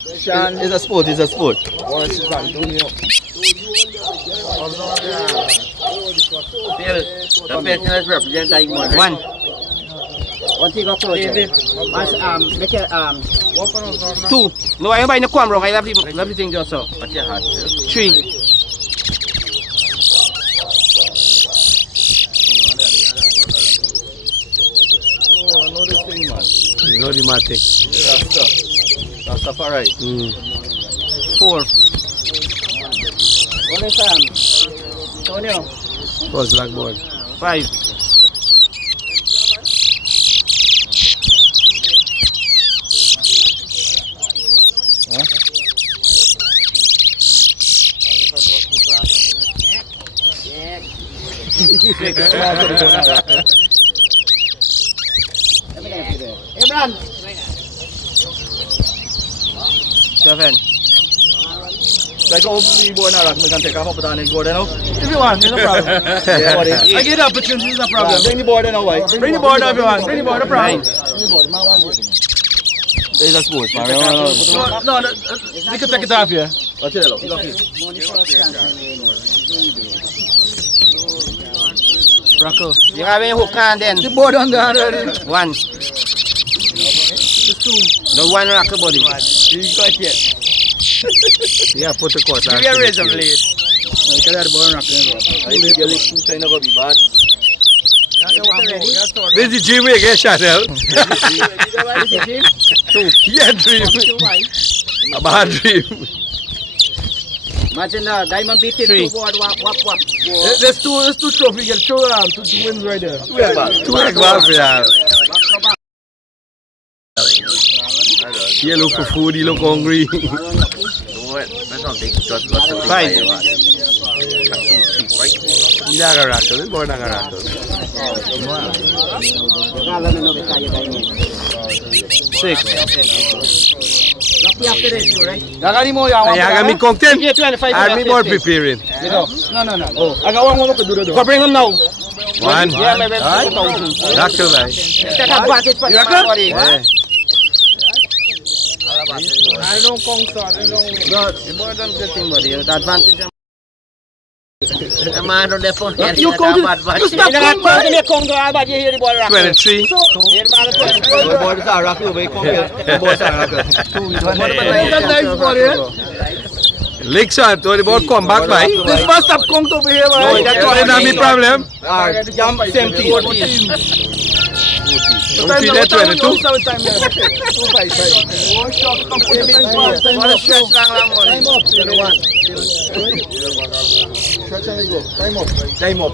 It's a sport, it's a sport. Represent Diamond. One thing of make it 2. No, I buy the corn wrong. I love the thing just so. 3. Oh, I know this thing, man. You know the matic. Rastafari. 4. What is Antonio? Was blackboard. 5. Huh? 7. Like how we born a rock, we can take a hop down and go there now. If you want, no problem. I give the opportunity, it's no problem. Bring the board in now, why? Bring the board up if you want. Bring the board, no problem. There's a sport, man. No, you can take it off here. What's it, look? Rocco, you have a hook hand then. The board on the other. 1. No, 1 Rocco body. You got it. Yeah, put the court last. Give you a razor blade. You can have the board rocking. I think you're like 2 times going to be bad. This is Jimmy again, Chanel. Yeah, dream. A bad dream. Imagine Diamond beating 2 board, wap. There's two trophies. You get 2 wins right there. 2 Bad for y'all. He look for food, he look hungry. 5. He not gonna rattle, this boy not gonna rattle. 6. After this, right? I got me content. I'm more preparing. No. Oh, I got one more to do. Go bring him now. 1. Yeah, maybe That's too right. take advantage for somebody. Yeah. I don't count, so I don't know. The board don't get thing, buddy. The advantage. The man on the phone. You count it. You stop counting. You count the bad. You hear the ball rock. 23. The board is a rock. The board is a rock. Licks on, so the ball come back by. This must stop count over here. No, that's not my problem. Jump same team. Don't see that 22. Time up.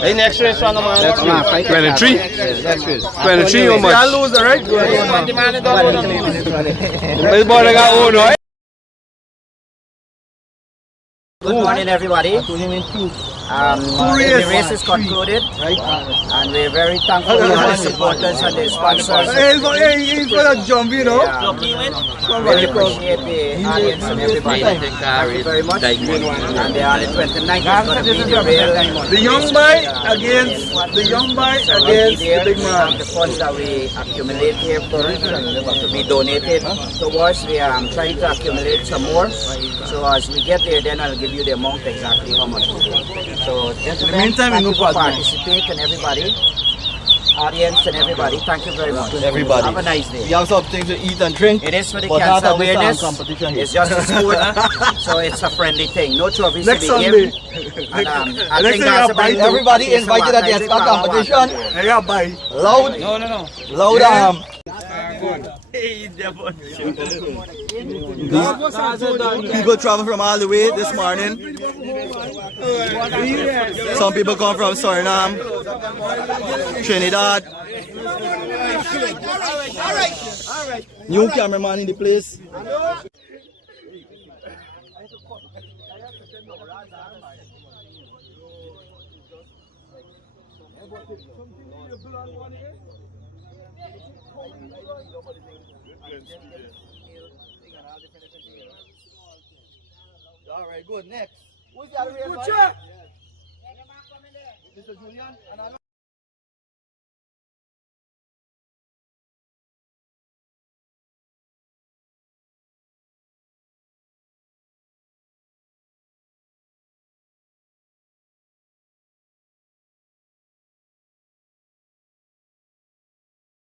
The next race one, man. 23. 23 how much? I'll lose, right? This ball I got own, right? Good morning, everybody. The race is concluded, and we're very thankful to the supporters and the sponsors. He's gonna jump, you know. Really appreciate the audience and everybody. Thank you very much. And they are the 29th is going to be the real The young boy against the big man. The funds that we accumulate here for to be donated towards, we are trying to accumulate some more. So as we get there, then I'll give you the amount exactly how much. So gentlemen, thank you for participating, everybody. Audience and everybody, thank you very much. Everybody. Have a nice day. You have something to eat and drink. It is for the but cancer not awareness. Competition here. It's just a sport, so it's a friendly thing. No trophies Next to be Sunday. given. And, I think that's a very everybody invited at the Escort competition. Yeah, bye. Loud. No. Loud. People travel from all the way this morning. Some people come from Suriname, Trinidad. All right. New cameraman in the place. All right, good. Next. Who's the other race? Julian, and